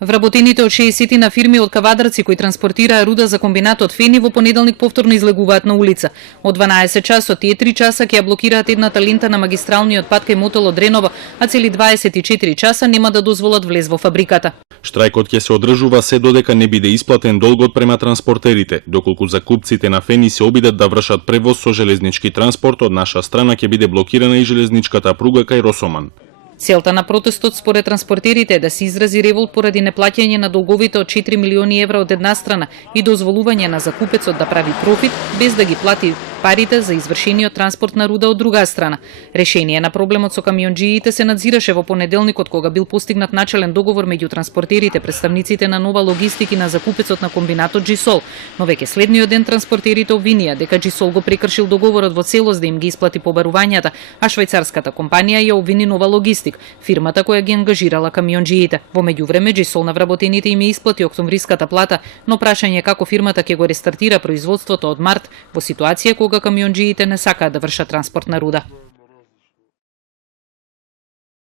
Вработените од 60 на фирми од кавадарци кои транспортираа руда за комбинатот Фени во понеделник повторно излегуваат на улица. Од 12 часот тие 3 часа ќе ја блокираат едната лента на магистралниот пат кај мотел од Дренова, а цели 24 часа нема да дозволат влез во фабриката. Штрајкот ќе се одржува се додека не биде исплатен долгот према транспортерите, доколку закупците на Фени се обидат да вршат превоз со железнички транспорт, од наша страна ќе биде блокирана и железничката пруга кај Росоман. Целта на протестот според транспортерите е да се изрази револт поради неплаќање на долговите од 4 милиони евра од една страна и дозволување на закупецот да прави профит без да ги плати парите за извршениот транспорт на руда од друга страна. Решение на проблемот со камионџиите се надзираше во понеделникот кога бил постигнат начелен договор меѓу транспортерите, представниците на Нова логистики на закупецот на комбинатот Джисол, но веќе следниот ден транспортерите обвинија дека Джисол го прекршил договорот во целост да им ги исплати побарувањата, а швајцарската компанија ја обвини Нова логистик, фирмата која ги ангажирала камионџиите. Во меѓувреме Джисол на вработените им исплати октомвриската плата, но прашање е како фирмата ќе го рестартира производството од март во ситуација кога камионџиите не сакаат да вршат транспорт на руда.